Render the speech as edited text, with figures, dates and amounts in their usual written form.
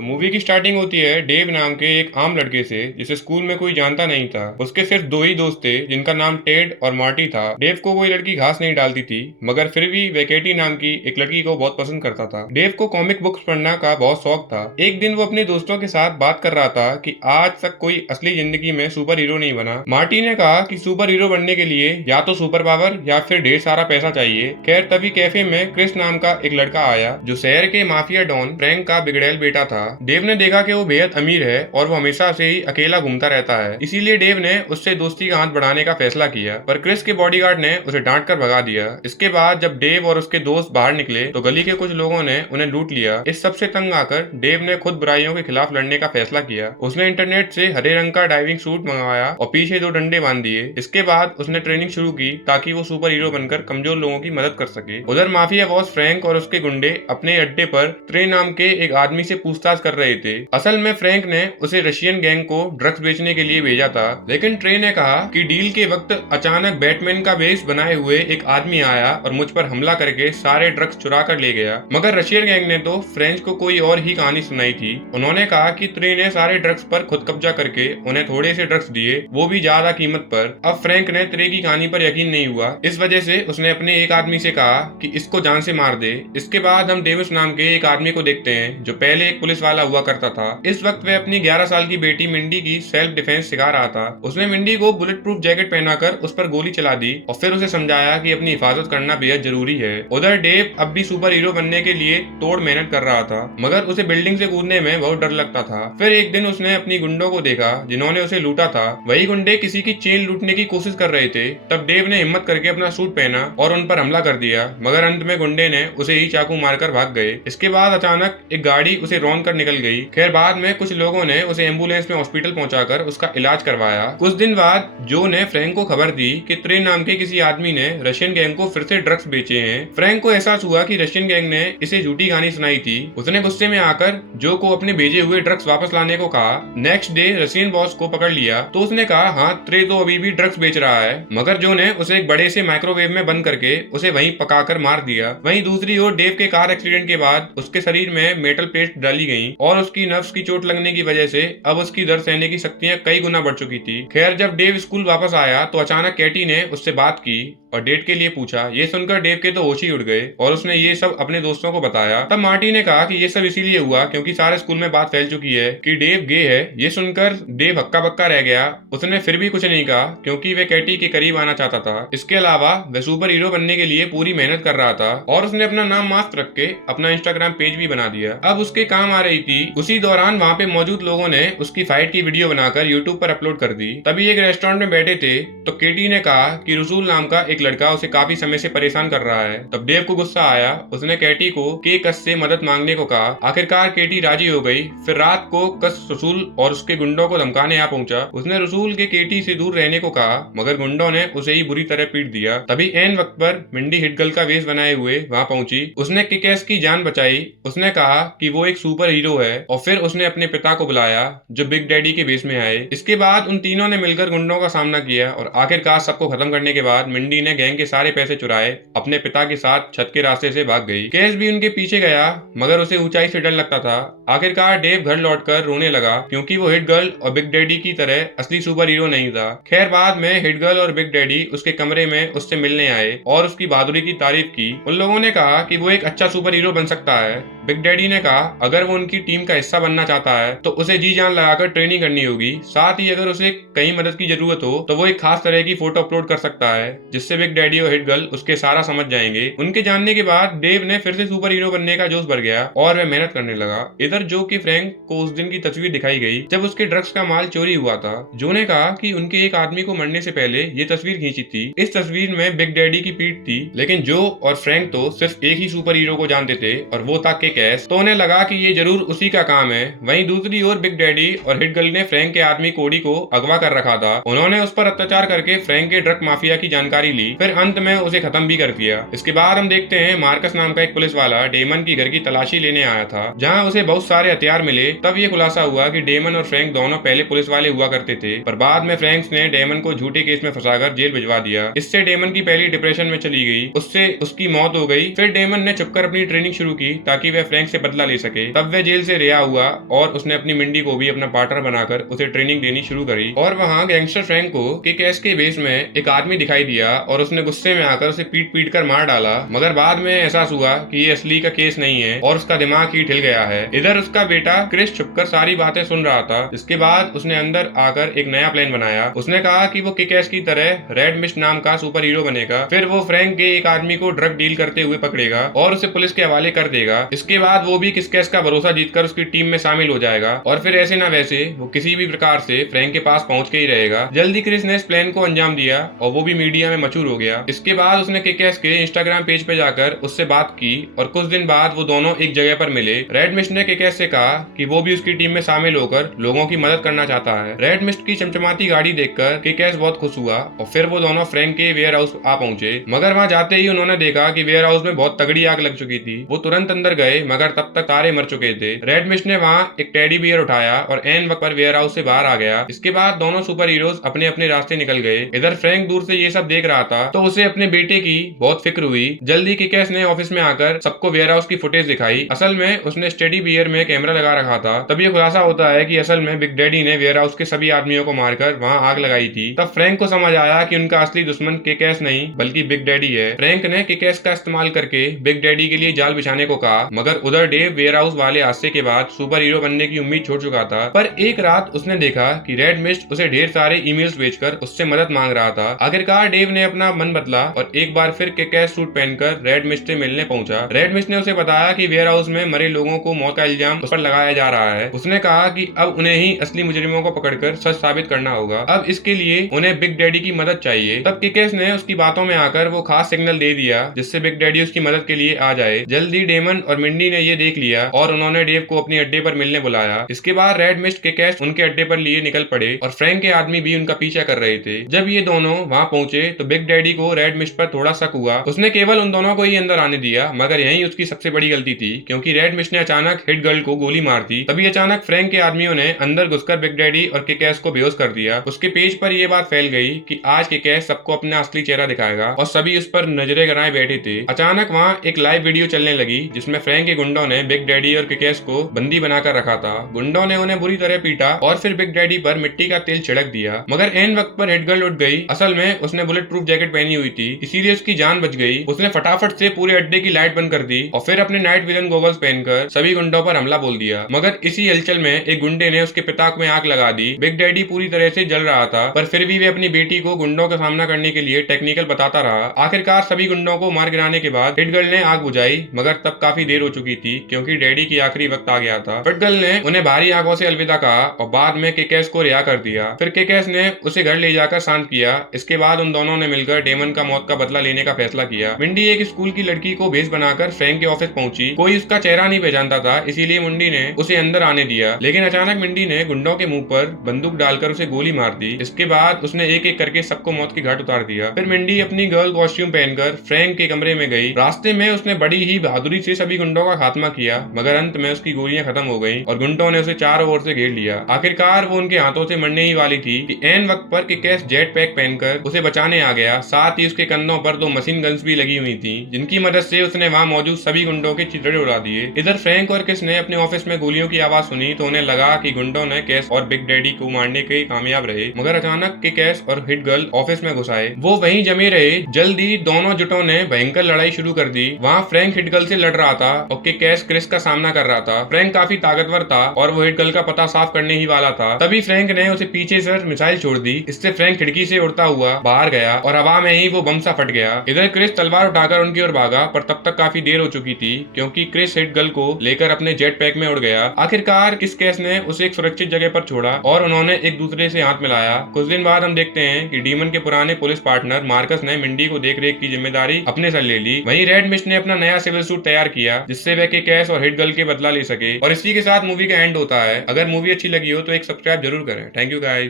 तो मूवी की स्टार्टिंग होती है डेव नाम के एक आम लड़के से जिसे स्कूल में कोई जानता नहीं था। उसके सिर्फ दो ही दोस्त थे जिनका नाम टेड और मार्टी था। डेव को कोई लड़की घास नहीं डालती थी, मगर फिर भी वे केटी नाम की एक लड़की को बहुत पसंद करता था। डेव को कॉमिक बुक्स पढ़ना का बहुत शौक था। एक दिन वो अपने दोस्तों के साथ बात कर रहा था कि आज तक कोई असली जिंदगी में सुपर हीरो नहीं बना। मार्टी ने कहा कि सुपर हीरो बनने के लिए या तो सुपर पावर या फिर ढेर सारा पैसा चाहिए। खैर तभी कैफे में क्रिस नाम का एक लड़का आया जो शहर के माफिया डॉन फ्रैंक का बिगड़ैल बेटा था। डेव ने देखा कि वो बेहद अमीर है और वो हमेशा से ही अकेला घूमता रहता है, इसीलिए डेव ने उससे दोस्ती का हाथ बढ़ाने का फैसला किया। पर क्रिस के बॉडीगार्ड ने उसे डांट कर भगा दिया। इसके बाद जब डेव और उसके दोस्त बाहर निकले तो गली के कुछ लोगों ने उन्हें लूट लिया। इस सबसे तंग आकर डेव ने खुद बुराइयों के खिलाफ लड़ने का फैसला किया। उसने इंटरनेट से हरे रंग का डाइविंग सूट मंगवाया और पीछे दो डंडे बांध दिए। इसके बाद उसने ट्रेनिंग शुरू की ताकि वो सुपर हीरो बनकर कमजोर लोगों की मदद कर सके। उधर माफिया बॉस फ्रैंक और उसके गुंडे अपने अड्डे पर ट्रे नाम के एक आदमी से पूछताछ कर रहे थे। असल में फ्रैंक ने उसे रशियन गैंग को ड्रग्स बेचने के लिए भेजा था, लेकिन ट्रे ने कहा कि डील के वक्त अचानक बैटमैन का वेश बनाए हुए एक आदमी आया और मुझ पर हमला करके सारे ड्रग्स चुरा कर ले गया। मगर रशियन गैंग ने तो फ्रेंच को कोई और ही कहानी सुनाई थी। उन्होंने कहा कि ट्रे ने सारे ड्रग्स पर खुद कब्जा करके उन्हें थोड़े से ड्रग्स दिए, वो भी ज्यादा कीमत पर। अब फ्रैंक ने ट्रे की कहानी पर यकीन नहीं हुआ। इस वजह से उसने अपने एक आदमी से कहा कि इसको जान से मार दे। इसके बाद हम डेविस नाम के एक आदमी को देखते हैं जो पहले एक पुलिस वाला हुआ करता था। इस वक्त वह अपनी 11 साल की बेटी मिंडी की सेल्फ डिफेंस सिखा रहा था। उसने मिंडी को बुलेट प्रूफ जैकेट पहनाकर उस पर गोली चला दी और फिर उसे समझाया कि अपनी हिफाजत करना बेहद जरूरी है। उधर डेव अब भी सुपर हीरो बनने के लिए तोड़ मेहनत कर रहा था, मगर उसे बिल्डिंग से कूदने में बहुत डर लगता था। फिर एक दिन उसने अपनी गुंडों को देखा जिन्होंने उसे लूटा था। वही गुंडे किसी की चेन लूटने की कोशिश कर रहे थे। तब डेव ने हिम्मत करके अपना सूट पहना और उन पर हमला कर दिया, मगर अंत में गुंडे ने उसे ही चाकू मारकर भाग गए। इसके बाद अचानक एक गाड़ी उसे रौंद कर निकल गई। खैर बाद में कुछ लोगों ने उसे एम्बुलेंस में हॉस्पिटल पहुंचाकर उसका इलाज करवाया। कुछ दिन बाद जो ने फ्रैंक को खबर दी कि ट्रे नाम के किसी आदमी ने रशियन गैंग को फिर से ड्रग्स बेचे हैं। फ्रैंक को एहसास हुआ कि रशियन गैंग ने इसे झूठी कहानी सुनाई थी। उसने गुस्से में आकर जो को अपने भेजे हुए ड्रग्स वापस लाने को कहा। नेक्स्ट डे रशियन बॉस को पकड़ लिया तो उसने कहा हाँ ट्रे तो अभी भी ड्रग्स बेच रहा है, मगर जो ने उसे एक बड़े से माइक्रोवेव में बंद करके उसे वहीं पकाकर मार दिया। वहीं दूसरी ओर डेव के कार एक्सीडेंट के बाद उसके शरीर में मेटल प्लेट डाली गई और उसकी नर्व्स की चोट लगने की वजह से अब उसकी दर्द सहने की शक्तियां कई गुना बढ़ चुकी थी। खैर जब डेव स्कूल वापस आया तो अचानक कैटी ने उससे बात की और डेट के लिए पूछा। ये सुनकर डेव के तो होश ही उड़ गए और उसने ये सब अपने दोस्तों को बताया। तब मार्टी ने कहा कि ये सब इसीलिए हुआ क्योंकि सारे स्कूल में बात फैल चुकी है कि डेव गे है। ये सुनकर डेव हक्का बक्का रह गया। उसने फिर भी कुछ नहीं कहा क्योंकि वे कैटी के करीब आना चाहता था। इसके अलावा वह सुपर हीरो बनने के लिए पूरी मेहनत कर रहा था और उसने अपना नाम मास्क रख के अपना इंस्टाग्राम पेज भी बना दिया। अब उसके काम आ रही थी। उसी दौरान वहाँ पे मौजूद लोगों ने उसकी फाइट की वीडियो बनाकर यूट्यूब पर अपलोड कर दी। तभी एक रेस्टोरेंट में बैठे थे तो केटी ने कहा कि रसूल नाम का एक लड़का उसे काफी समय से परेशान कर रहा है। तब डेव को गुस्सा आया। उसने कैटी को के कस से मदद मांगने को कहा। आखिरकार केटी राजी हो गई। फिर रात को कस रसूल और उसके गुंडों को धमकाने आ पहुंचा। उसने रसूल के केटी से दूर रहने को कहा, मगर गुंडों ने उसे ही बुरी तरह पीट दिया। तभी एन वक्त पर मिंडी हिटगर्ल का वेश बनाए हुए वहां पहुंची। उसने किकैस की जान बचाई। उसने कहा कि वो एक सुपर हीरो है और फिर उसने अपने पिता को बुलाया जो बिग डैडी के वेश में आए। इसके बाद उन तीनों ने मिलकर गुंडों का सामना किया और आखिरकार सबको खत्म करने के बाद मिंडी ने गैंग के सारे पैसे चुराए अपने पिता के साथ छत के रास्ते से भाग गई। केस भी उनके पीछे गया, मगर उसे ऊंचाई से डर लगता था। आखिरकार डेव घर लौटकर रोने लगा क्योंकि वो हिट गर्ल और बिग डैडी की तरह असली सुपर हीरो नहीं था। खैर बाद में हिट गर्ल और बिग डैडी उसके कमरे में उससे मिलने आए और उसकी बहादुरी की तारीफ की। उन लोगों ने कहा कि वो एक अच्छा सुपर हीरो बन सकता है। बिग डैडी ने कहा अगर वो उनकी टीम का हिस्सा बनना चाहता है तो उसे जी जान लगाकर ट्रेनिंग करनी होगी। साथ ही अगर उसे कहीं मदद की जरूरत हो तो वो एक खास तरह की फोटो अपलोड कर सकता है जिससे बिग डैडी और हिट गर्ल उसके सारा समझ जाएंगे। उनके जानने के बाद डेव ने फिर से सुपर हीरो बनने का जोश भर गया और वह मेहनत करने लगा। इधर जो कि फ्रैंक को उस दिन की तस्वीर दिखाई गई जब उसके ड्रग्स का माल चोरी हुआ था। जो ने कहा कि उनके एक आदमी को मरने से पहले ये तस्वीर खींची थी। इस तस्वीर में बिग डैडी की पीठ थी, लेकिन जो और फ्रैंक तो सिर्फ एक ही सुपर हीरो को जानते थे और वो था किक-एस। तो उन्हें लगा कि ये जरूर उसी का काम है। वहीं दूसरी ओर बिग डैडी और हिट गर्ल ने फ्रैंक के आदमी कोडी को अगवा कर रखा था। उन्होंने उस पर अत्याचार करके फ्रैंक के ड्रग माफिया की जानकारी ली, फिर अंत में उसे खत्म भी कर दिया। इसके बाद हम देखते हैं मार्कस नाम का एक पुलिस वाला डेमन की घर की तलाशी लेने आया था, जहां उसे बहुत सारे हथियार मिले। तब ये खुलासा हुआ कि डेमन और फ्रैंक दोनों पहले पुलिस वाले हुआ करते थे, पर बाद में फ्रैंक्स ने डेमन को झूठे केस में फंसाकर जेल भिजवा दिया। इससे डेमन की पहली डिप्रेशन में चली गई, उससे उसकी मौत हो गई। फिर डेमन ने छुपकर अपनी ट्रेनिंग शुरू की ताकि वे वह फ्रैंक से बदला ले सके। तब वह जेल से रिहा हुआ और उसने अपनी मिंडी को भी अपना पार्टनर बनाकर उसे ट्रेनिंग देनी शुरू करी। और वहाँ गैंगस्टर फ्रैंक को किक-एस के बेस में एक आदमी दिखाई दिया और उसने गुस्से में आकर उसे पीट कर मार डाला, मगर बाद में एहसास हुआ कि ये असली का केस नहीं है और उसका दिमाग ही हिल गया है। इधर उसका बेटा क्रिस छुपकर सारी बातें सुन रहा था। इसके बाद उसने अंदर आकर एक नया प्लान बनाया। उसने कहा कि वो किक-एस की तरह रेड मिस्ट नाम का सुपर हीरो बनेगा। फिर वो फ्रैंक के एक आदमी को ड्रग डील करते हुए पकड़ेगा और उसे पुलिस के हवाले कर देगा। इसके बाद वो भी किक-एस का भरोसा जीतकर उसकी टीम में शामिल हो जाएगा और फिर ऐसे ना वैसे वो किसी भी प्रकार से फ्रैंक के पास पहुंच के ही रहेगा। जल्दी क्रिस ने इस प्लान को अंजाम दिया और वो भी मीडिया में मशहूर हो गया। इसके बाद उसने किक-एस के इंस्टाग्राम पेज पे जाकर उससे बात की और कुछ दिन बाद वो दोनों एक जगह पर मिले। रेड मिस्ट ने किक-एस से कहा कि वो भी उसकी टीम में शामिल होकर लोगों की मदद करना चाहता है। रेड मिस्ट की चमचमाती गाड़ी देखकर किक-एस बहुत खुश हुआ और फिर वो दोनों फ्रैंक के वेयर हाउस आ पहुंचे, मगर वहां जाते ही उन्होंने देखा कि वेयर हाउस में बहुत तगड़ी आग लग चुकी थी। वो तुरंत अंदर गए, मगर तब तक सारे मर चुके थे। रेड मिस्ट ने वहां एक टेडी बियर उठाया और एन वक्त पर वेयर हाउस से बाहर आ गया। इसके बाद दोनों सुपर हीरोज अपने अपने रास्ते निकल गए। इधर फ्रैंक दूर से ये सब देख रहा था तो उसे अपने बेटे की बहुत फिक्र हुई। जल्दी किक-एस ने ऑफिस में आकर सबको वेयर हाउस की फुटेज दिखाई। असल में उसने स्टेडी बियर में कैमरा लगा रखा था। तब ये खुलासा होता है कि असल में बिग डैडी ने वेयर हाउस के सभी आदमियों को मारकर वहां आग लगाई थी। तब फ्रैंक को समझ आया कि उनका असली दुश्मन किक-एस नहीं बल्कि बिग डैडी है। फ्रैंक ने किक-एस का इस्तेमाल करके बिग डैडी के लिए जाल बिछाने को कहा, मगर उधर डेव वेयर हाउस वाले हादसे के बाद सुपर हीरो बनने की उम्मीद छोड़ चुका था। पर एक रात उसने देखा कि रेड मिस्ट उसे ढेर सारे ईमेल्स भेजकर उससे मदद मांग रहा था। आखिरकार डेव ने अपना मन बदला और एक बार फिर किक-एस सूट पहनकर रेड मिस्ट से मिलने पहुंचा। रेड मिस्ट ने उसे बताया कि वेयर हाउस में मरे लोगों को मौत का इल्जाम उस पर लगाया जा रहा है। उसने कहा कि अब उन्हें ही असली मुजरिमों को पकड़कर सच साबित करना होगा। अब इसके लिए उन्हें बिग डैडी की मदद चाहिए। तब किक-एस ने उसकी बातों में आकर वो खास सिग्नल दे दिया जिससे बिग डैडी उसकी मदद के लिए आ जाए। जल्दी डेमन और मिंडी ने ये देख लिया और उन्होंने डेव को अपने अड्डे पर मिलने बुलाया। इसके बाद रेड मिस्ट किक-एस उनके अड्डे पर लिए निकल पड़े और फ्रैंक के आदमी भी उनका पीछा कर रहे थे। जब ये दोनों वहां पहुंचे तो बिग डैडी को रेड मिस्ट पर थोड़ा शक हुआ। उसने केवल उन दोनों को ही अंदर आने दिया, मगर यही उसकी सबसे बड़ी गलती थी क्योंकि रेड मिस्ट ने अचानक हिट गर्ल को गोली मार दी। तभी अचानक फ्रैंक के आदमियों ने अंदर घुसकर बिग डैडी और किक-एस को बेहोश कर दिया। उसके पेज पर यह बात फैल गई कि आज किक-एस सबको अपना असली चेहरा दिखाएगा और सभी उस पर नजरें गड़ाए बैठे थे। अचानक वहां एक लाइव वीडियो चलने लगी जिसमें फ्रैंक के गुंडों ने बिग डैडी और किक-एस को बंदी बनाकर रखा था। गुंडों ने उन्हें बुरी तरह पीटा और फिर बिग डैडी पर मिट्टी का तेल छिड़क दिया, मगर एन वक्त पर हिट गर्ल उठ गई। असल में उसने बुलेट प्रूफ जैकेट पहनी हुई थी, इसीलिए उसकी जान बच गई। उसने फटाफट से पूरे अड्डे की लाइट बंद कर दी और फिर अपने नाइट विजन गॉगल्स पहनकर सभी गुंडों पर हमला बोल दिया। मगर इसी हलचल में एक गुंडे ने उसके पिता में आग लगा दी। बिग डैडी पूरी तरह से जल रहा था, पर फिर भी वे अपनी बेटी को गुंडों का सामना करने के लिए टेक्निकल बताता रहा। आखिरकार सभी गुंडों को मार गिराने के बाद हिट गर्ल ने आग बुझाई, मगर तब काफी देर हो चुकी थी क्योंकि डैडी की आखिरी वक्त आ गया था। हिट गर्ल ने उन्हें भारी आंखों से अलविदा कहा और बाद में किक-एस को रिहा कर दिया। फिर किक-एस ने उसे घर ले जाकर शांत किया। इसके बाद उन दोनों ने मिलकर डेमन का मौत का बदला लेने का फैसला किया। मिंडी एक स्कूल की लड़की को भेष बनाकर फ्रैंक के ऑफिस पहुंची। कोई उसका चेहरा नहीं पहचानता था, इसीलिए मिंडी ने उसे अंदर आने दिया, लेकिन अचानक मिंडी ने गुंडों के मुंह पर बंदूक डालकर उसे गोली मार दी। इसके बाद उसने एक एक करके सबको मौत की घाट उतार दिया। फिर मिंडी अपनी गर्ल कॉस्ट्यूम पहनकर फ्रैंक के कमरे में गई। रास्ते में उसने बड़ी ही बहादुरी से सभी गुंडों का खात्मा किया, मगर अंत में उसकी गोलियां खत्म हो गईं और गुंडों ने उसे चारों ओर से घेर लिया। आखिरकार वो उनके हाथों से मरने ही वाली थी कि एन वक्त पर किक-एस जेट पैक पहनकर उसे बचाने आ गया। साथ ही उसके कंधों पर 2 मशीन गन्स भी लगी हुई थी, जिनकी मदद से उसने वहां मौजूद सभी गुंडों के चितड़े उड़ा दिए। इधर फ्रैंक और किस ने अपने ऑफिस में गोलियों की आवाज सुनी तो उन्हें लगा कि गुंडों ने केस और बिग डैडी को मारने के कामयाब रहे, मगर अचानक किक-एस और हिट गर्ल ऑफिस में घुस आए। वो वहीं जमे रहे। जल्दी दोनों जुटों ने भयंकर लड़ाई शुरू कर दी। वहाँ फ्रैंक हिट गर्ल से लड़ रहा था और किक-एस क्रिस का सामना कर रहा था। फ्रैंक काफी ताकतवर था और वो हिट गर्ल का पता साफ करने ही वाला था। तभी फ्रैंक ने उसे पीछे से मिसाइल छोड़ दी। इससे फ्रैंक खिड़की से उड़ता हुआ बाहर गया और हवा में ही वो बम सा फट गया। इधर क्रिस तलवार उठाकर उनकी ओर भागा, पर तब तक काफी देर हो चुकी थी क्योंकि क्रिस हिट गर्ल को लेकर अपने जेट पैक में उड़ गया। आखिरकार किक-एस ने उसे एक सुरक्षित जगह पर छोड़ा और उन्होंने एक दूसरे से हाथ मिलाया। कुछ दिन बाद हम देखते हैं कि डीमन के पुराने पुलिस पार्टनर मार्कस ने मिंडी को देखरेख की जिम्मेदारी अपने सर ले ली। वहीं रेड मिस्ट ने अपना नया सिविल सूट तैयार किया जिससे वह किक-एस और हिट गर्ल के बदला ले सके। और इसी के साथ मूवी का एंड होता है। अगर मूवी अच्छी लगी हो तो एक सब्सक्राइब जरूर करें। Thank you guys.